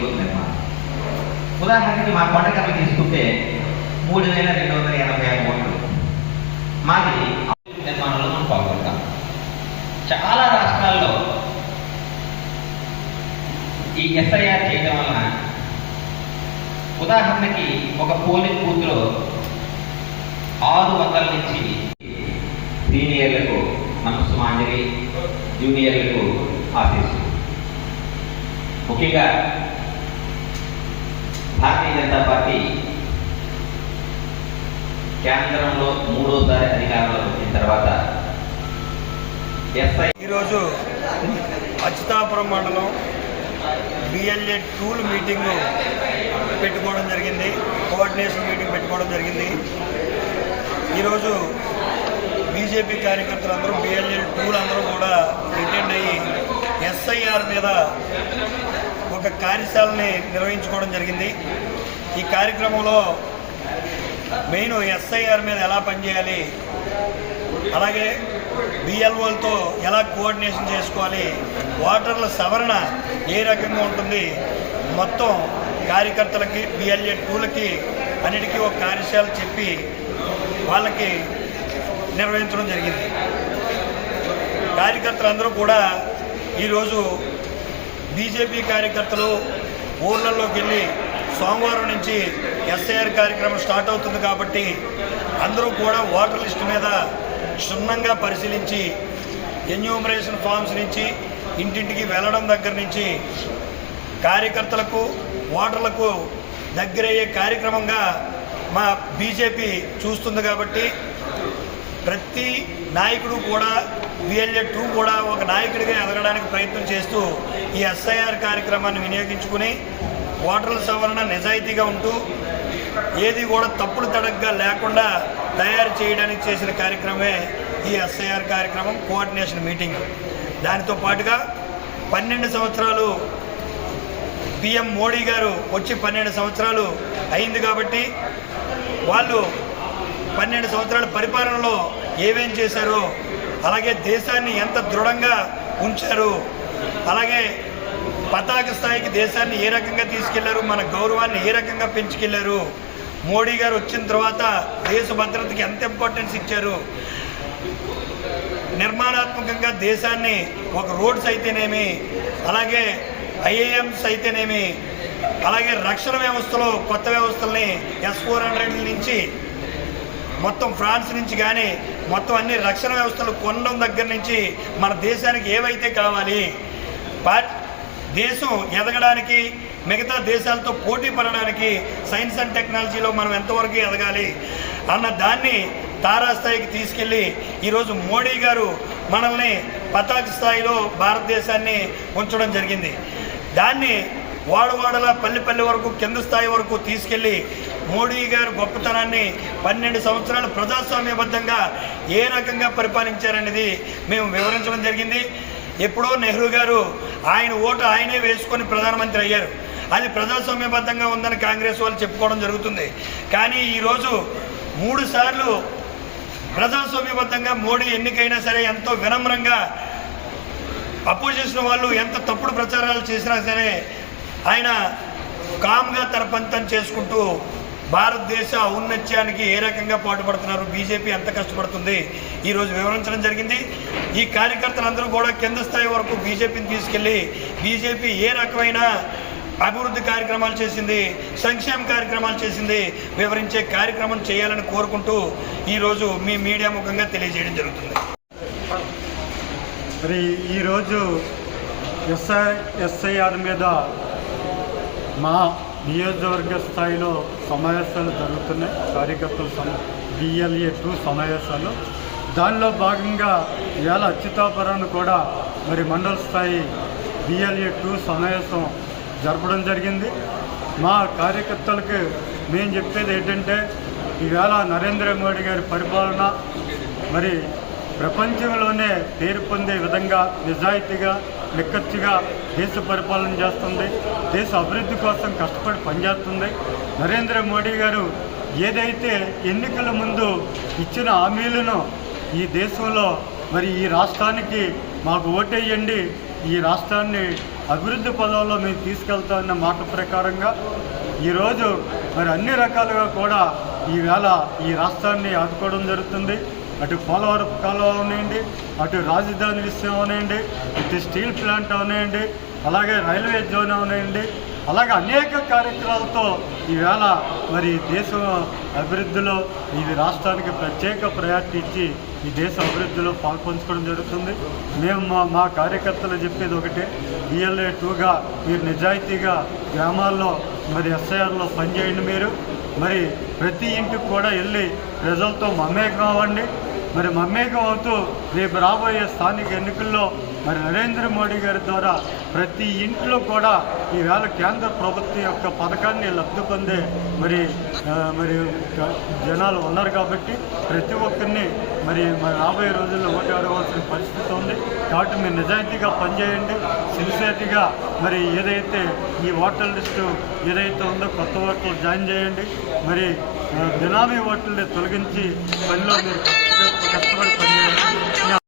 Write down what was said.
Booth నిర్మాణం. ఉదాహరణకి మా కొండకర్లు తీసుకుంటే 3,285 ఓట్లు మాది నిర్మాణంలో మనం పాల్గొంటాం. చాలా రాష్ట్రాల్లో ఈ ఎస్ఐఆర్ చేయడం వలన ఉదాహరణకి ఒక పోలింగ్ బూత్లో 600 నుంచి సీనియర్లకు నమస్మాంజలి, జూనియర్లకు ఆశీస్సులు. ముఖ్యంగా భారతీయ జనతా పార్టీ కేంద్రంలో 3వ అధికారంలోకి వచ్చిన తర్వాత ఈరోజు అచ్యుతాపురం మండలం బిఎల్ఏ టూల్ మీటింగ్ పెట్టుకోవడం జరిగింది, కోఆర్డినేషన్ మీటింగ్ పెట్టుకోవడం జరిగింది. ఈరోజు బీజేపీ కార్యకర్తలందరూ బిఎల్ఏ టూల్ అందరూ కూడా అటెండ్ అయ్యి ఎస్ఐఆర్ మీద ఒక కార్యశాలని నిర్వహించుకోవడం జరిగింది. ఈ కార్యక్రమంలో మెయిన్ ఎస్ఐఆర్ మీద ఎలా పనిచేయాలి, అలాగే బిఎల్ఓలతో ఎలా కోఆర్డినేషన్ చేసుకోవాలి, ఓటర్ల సవరణ ఏ రకంగా ఉంటుంది, మొత్తం కార్యకర్తలకి బిఎల్ఏ టూలకి అన్నిటికీ ఒక కార్యశాల చెప్పి వాళ్ళకి నిర్వహించడం జరిగింది. కార్యకర్తలందరూ కూడా ఈరోజు బీజేపీ కార్యకర్తలు ఊర్లలోకి వెళ్ళి సోమవారం నుంచి ఎస్ఐఆర్ కార్యక్రమం స్టార్ట్ అవుతుంది కాబట్టి అందరూ కూడా ఓటర్ లిస్టు మీద క్షుణ్ణంగా పరిశీలించి ఎన్యూమరేషన్ ఫామ్స్ నుంచి ఇంటింటికి వెళ్ళడం దగ్గర నుంచి కార్యకర్తలకు ఓటర్లకు దగ్గరయ్యే కార్యక్రమంగా మా బీజేపీ చూస్తుంది. కాబట్టి ప్రతి నాయకుడు కూడా బిఎల్ఏ 2 కూడా ఒక నాయకుడిగా ఎదగడానికి ప్రయత్నం చేస్తూ ఈ ఎస్ఐఆర్ కార్యక్రమాన్ని వినియోగించుకుని ఓటర్ల సవరణ నిజాయితీగా ఉంటూ ఏది కూడా తప్పుడు తడగ్గా లేకుండా తయారు చేయడానికి చేసిన కార్యక్రమమే ఈ ఎస్ఐఆర్ కార్యక్రమం, కోఆర్డినేషన్ మీటింగ్. దానితో పాటుగా 12 సంవత్సరాలు పిఎం మోడీ గారు వచ్చి 12 సంవత్సరాలు అయింది కాబట్టి వాళ్ళు 12 సంవత్సరాల పరిపాలనలో ఏమేం చేశారో, అలాగే దేశాన్ని ఎంత దృఢంగా ఉంచారు, అలాగే పతాక స్థాయికి దేశాన్ని ఏ రకంగా తీసుకెళ్లారు, మన గౌరవాన్ని ఏ రకంగా పెంచుకెళ్లారు, మోడీ గారు వచ్చిన తర్వాత దేశ భద్రతకి ఎంత ఇంపార్టెన్స్ ఇచ్చారు, నిర్మాణాత్మకంగా దేశాన్ని ఒక రోడ్స్ అయితేనేమి, అలాగే ఐఏఎంస్ అయితేనేమి, అలాగే రక్షణ వ్యవస్థలో కొత్త వ్యవస్థల్ని S-400 నుంచి మొత్తం ఫ్రాన్స్ నుంచి కానీ మొత్తం అన్ని రక్షణ వ్యవస్థలు కొనడం దగ్గర నుంచి మన దేశానికి ఏవైతే కావాలి, దేశం ఎదగడానికి మిగతా దేశాలతో పోటీ పడడానికి సైన్స్ అండ్ టెక్నాలజీలో మనం ఎంతవరకు ఎదగాలి అన్న దాన్ని తారాస్థాయికి తీసుకెళ్ళి ఈరోజు మోడీ గారు మనల్ని పతాక స్థాయిలో భారతదేశాన్ని ఉంచడం జరిగింది. దాన్ని వాడవాడల పల్లె వరకు కింద స్థాయి వరకు తీసుకెళ్ళి మోడీ గారు గొప్పతనాన్ని 12 సంవత్సరాలు ప్రజాస్వామ్యబద్ధంగా ఏ రకంగా పరిపాలించారనేది మేము వివరించడం జరిగింది. ఎప్పుడో నెహ్రూ గారు ఆయన ఓటు ఆయనే వేసుకొని ప్రధానమంత్రి అయ్యారు. అది ప్రజాస్వామ్యబద్ధంగా ఉందని కాంగ్రెస్ వాళ్ళు చెప్పుకోవడం జరుగుతుంది. కానీ ఈరోజు 3 సార్లు ప్రజాస్వామ్యబద్ధంగా మోడీ ఎన్నికైనా సరే ఎంతో వినమ్రంగా అపోజిషన్ వాళ్ళు ఎంత తప్పుడు ప్రచారాలు చేసినా సరే ఆయన కామ్గా తన పంతం చేసుకుంటూ భారతదేశ ఔన్నత్యానికి ఏ రకంగా పాటుపడుతున్నారు, బీజేపీ ఎంత కష్టపడుతుంది ఈరోజు వివరించడం జరిగింది. ఈ కార్యకర్తలందరూ కూడా కింద స్థాయి వరకు బీజేపీని తీసుకెళ్ళి బీజేపీ ఏ రకమైన అభివృద్ధి కార్యక్రమాలు చేసింది, సంక్షేమ కార్యక్రమాలు చేసింది వివరించే కార్యక్రమం చేయాలని కోరుకుంటూ ఈరోజు మీ మీడియా ముఖంగా తెలియజేయడం జరుగుతుంది. మరి ఈరోజు ఎస్ఐఆర్ మీద మా నియోజకవర్గ స్థాయిలో సమావేశాలు జరుగుతున్నాయి. కార్యకర్తల బిఎల్ఏ 2 సమావేశాలు. దానిలో భాగంగా ఇవాళ అచ్యుతాపురాన్ని కూడా మరి మండల స్థాయి బిఎల్ఏ 2 సమావేశం జరపడం జరిగింది. మా కార్యకర్తలకు మేము చెప్పేది ఏంటంటే ఈవేళ నరేంద్ర మోడీ గారి పరిపాలన మరి ప్రపంచంలోనే పేరు పొందే విధంగా నిజాయితీగా నిక్కచ్చిగా దేశ పరిపాలన చేస్తుంది, దేశ అభివృద్ధి కోసం కష్టపడి పనిచేస్తుంది. నరేంద్ర మోడీ గారు ఏదైతే ఎన్నికల ముందు ఇచ్చిన హామీలను ఈ దేశంలో మరి ఈ రాష్ట్రానికి మాకు ఓటేయండి, ఈ రాష్ట్రాన్ని అభివృద్ధి పదంలో మేము తీసుకెళ్తామన్న మాట ప్రకారంగా ఈరోజు మరి అన్ని రకాలుగా కూడా ఈవేళ ఈ రాష్ట్రాన్ని ఆదుకోవడం జరుగుతుంది. అటు పోలవరం కాలువ అవనండి, అటు రాజధాని విషయం అవనండి, ఇటు స్టీల్ ప్లాంట్ అవనండి, అలాగే రైల్వే జోన్ అవనండి, అలాగే అనేక కార్యక్రమాలతో ఈవేళ మరి దేశం అభివృద్ధిలో ఇది రాష్ట్రానికి ప్రత్యేక ప్రయారిటీ ఇచ్చి ఈ దేశ అభివృద్ధిలో పాల్పంచుకోవడం జరుగుతుంది. మేము మా కార్యకర్తలు చెప్పేది ఒకటే, BLA 2గా మీరు నిజాయితీగా గ్రామాల్లో మరి SIRలో పనిచేయండి. మీరు మరి ప్రతి ఇంటికి కూడా వెళ్ళి ప్రజలతో మమేకం అవ్వండి. మరి మమేకం అవుతూ రేపు రాబోయే స్థానిక ఎన్నికల్లో మరి నరేంద్ర మోడీ గారి ద్వారా ప్రతి ఇంట్లో కూడా ఈవేళ కేంద్ర ప్రభుత్వం యొక్క పథకాన్ని లబ్ధి పొందే మరి జనాలు ఉన్నారు కాబట్టి ప్రతి ఒక్కరిని మరి రాబోయే రోజుల్లో ఓటు అడగవలసిన పరిస్థితి ఉంది. కాబట్టి మీరు నిజాయితీగా పనిచేయండి, సిన్సియర్గా మరి ఏదైతే ఈ ఓటర్ లిస్టు ఏదైతే ఉందో కొత్త ఓటర్లు జాయిన్ చేయండి. మరి బినామీ ఓటర్ని తొలగించి పనిలో మీరు కష్టపడి పనిచేయండి.